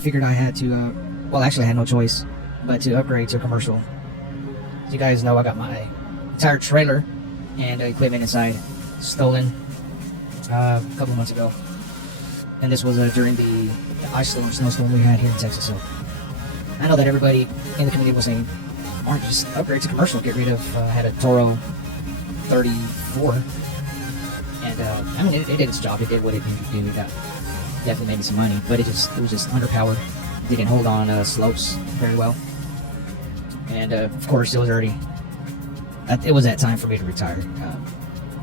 I figured I had to, well, actually I had no choice but to upgrade to commercial. As you guys know, I got my entire trailer and equipment inside stolen a couple months ago. And this was during the ice storm, snowstorm we had here in Texas. So I know that everybody in the community was saying, Mark, just upgrade to commercial, get rid of, had a Toro 34. And I mean, it did its job. It did what it needed to do. It definitely made me some money, but it was just underpowered. Didn't hold on slopes very well. And of course, it was that time for me to retire.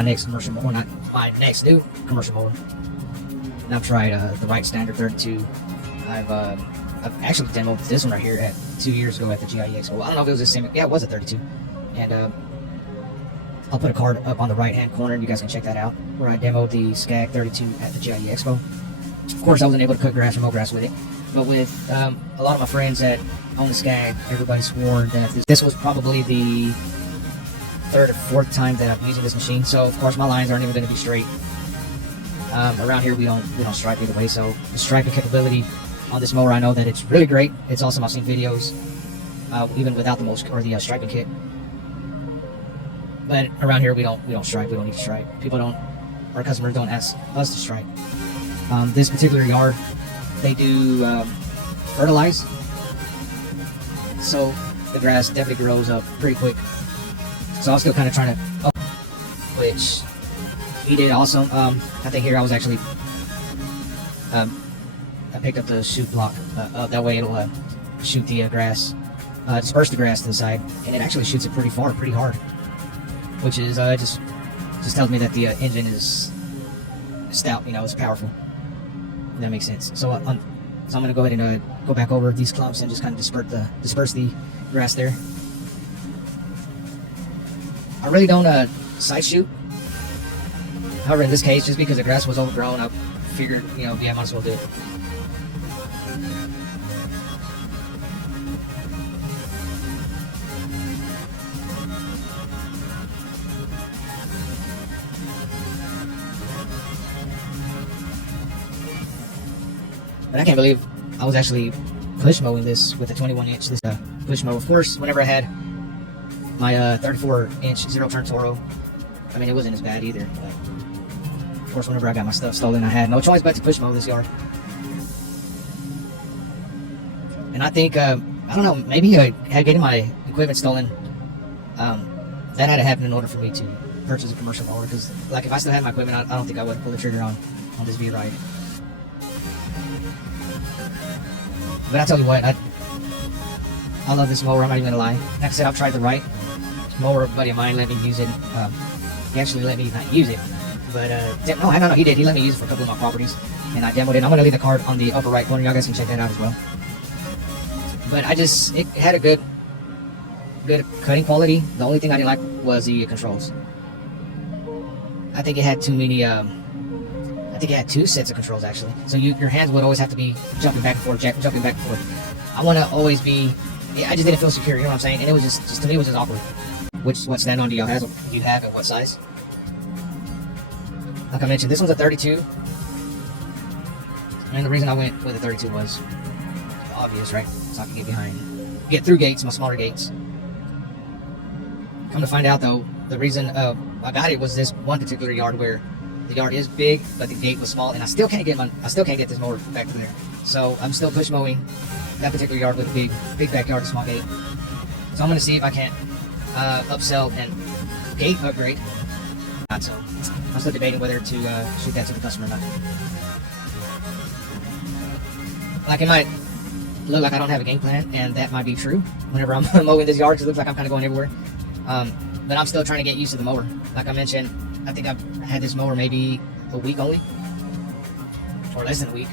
My next commercial mower, not my next new commercial mower. And I've tried the Wright Standard 32. I've actually demoed this one right here 2 years ago at the GIE Expo. Well, I don't know if it was the same. Yeah, it was a 32. And I'll put a card up on the right-hand corner, and you guys can check that out, where I demoed the Skag 32 at the GIE Expo. Of course, I wasn't able to cut grass or mow grass with it, but with a lot of my friends that own the Skag, everybody swore that this was probably the third or fourth time that I'm using this machine. So of course my lines aren't even going to be straight. Around here we don't stripe either way. So the striping capability on this mower, I know that it's really great. It's awesome. I've seen videos even without the mold or the striping kit. But around here we don't stripe. We don't need to stripe. Our customers don't ask us to stripe. This particular yard, they do fertilize, so the grass definitely grows up pretty quick. So I was still kind of trying to, which he did also. I think here I was actually, I picked up the shoot block. That way it'll shoot the grass, disperse the grass to the side, and it actually shoots it pretty far, pretty hard. Which is just tells me that the engine is stout. It's powerful. If that makes sense. So I'm going to go ahead and go back over these clumps and just kind of disperse the grass there. I really don't side shoot. However, in this case, just because the grass was overgrown, I figured, yeah, I might as well do it. But I can't believe I was actually push mowing this with a 21-inch push mow. Of course, whenever I had my 34-inch zero-turn Toro, I mean, it wasn't as bad either. But of course, whenever I got my stuff stolen, I had no choice but to push mow this yard. And I think, I don't know, maybe getting my equipment stolen, that had to happen in order for me to purchase a commercial mower. Because, like, if I still had my equipment, I don't think I would pull the trigger on this V-Ride. But I tell you what, I love this mower. I'm not even gonna lie. Like I said, I've tried the Wright mower. A buddy of mine let me use it. He actually let me not use it, but no, he did. He let me use it for a couple of my properties, and I demoed it. I'm gonna leave the card on the upper right corner. Y'all guys can check that out as well. But it had a good cutting quality. The only thing I didn't like was the controls. I think it had too many. I think it had two sets of controls actually. So your hands would always have to be jumping back and forth, jumping back and forth. I want to always be. I just didn't feel secure. You know what I'm saying? And it was just to me, it was just awkward. What stand on do you have and what size? Like I mentioned, this one's a 32. And the reason I went with a 32 was obvious, right? So I can get through gates, my smaller gates. Come to find out though, the reason I got it was this one particular yard where the yard is big, but the gate was small, and I still can't get this mower back to there. So I'm still push mowing that particular yard with a big backyard, small gate. So I'm gonna see if I can't upsell and gate upgrade. Not so. I'm still debating whether to shoot that to the customer or not. Like, it might look like I don't have a game plan, and that might be true whenever I'm mowing this yard, because it looks like I'm kind of going everywhere. But I'm still trying to get used to the mower. Like I mentioned, I think I've had this mower maybe a week only, or less than a week.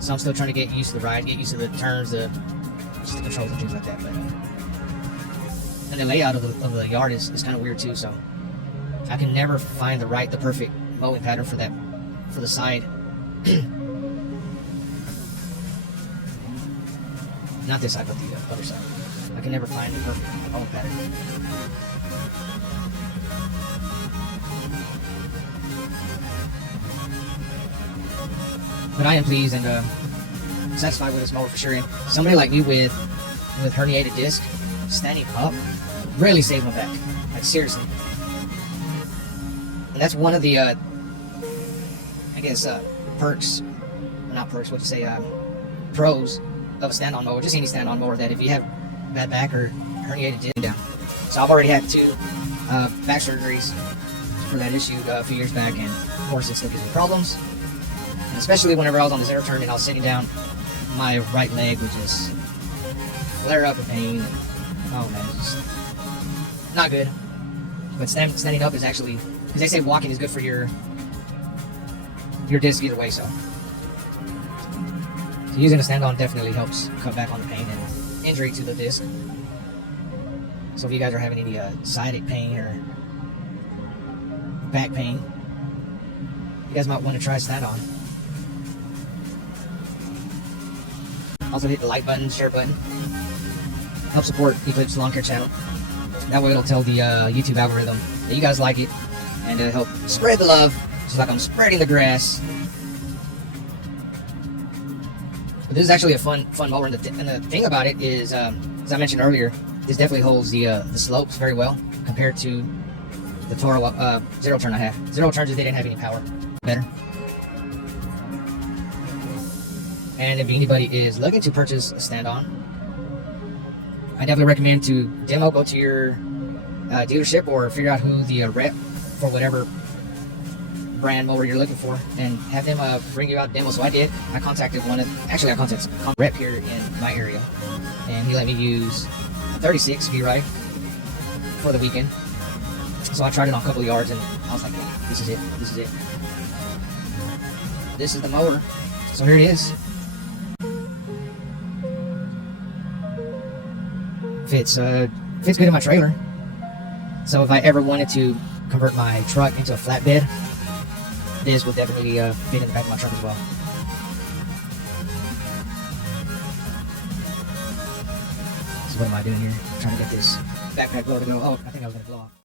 So I'm still trying to get used to the ride, get used to the turns, just the controls and things like that. But and the layout of the yard is kind of weird too. So I can never find the perfect mowing pattern for the side. Not this side, but the other side. I can never find the perfect mowing pattern. But I am pleased, and satisfied with this mower for sure. And somebody like me with herniated disc, standing up really saved my back. Like seriously. And that's one of the I guess perks, not perks, what you say, pros of a stand-on mower, just any stand-on mower, that if you have bad back or herniated disc down. So I've already had 2 back surgeries for that issue a few years back, and of course it still gives me problems. And especially whenever I was on the zero turn and I was sitting down, my right leg would just flare up in pain. And, oh man, it's just not good. But standing up is actually, because they say walking is good for your disc either way, so using a stand-on definitely helps cut back on the pain and injury to the disc. So if you guys are having any sciatic pain or back pain, you guys might want to try stand-on. Also hit the like button, share button. Help support Eclipse Lawn Care channel. That way it'll tell the YouTube algorithm that you guys like it, and it'll help spread the love, just like I'm spreading the grass. But this is actually a fun mower, and the thing about it is, as I mentioned earlier, this definitely holds the slopes very well compared to the Toro zero turn I have. Zero turns, if they didn't have any power, better. And if anybody is looking to purchase a stand-on, I definitely recommend to go to your dealership, or figure out who the rep for whatever brand mower you're looking for, and have them bring you out demo. So I contacted a rep here in my area, and he let me use a 36 V-Ride for the weekend. So I tried it on a couple of yards, and I was like, yeah, this is it. This is the mower. So here it is. Fits good in my trailer. So if I ever wanted to convert my truck into a flatbed, this would definitely fit in the back of my truck as well. So what am I doing here? I'm trying to get this backpack blow to go. Oh, I think I was going to blow off.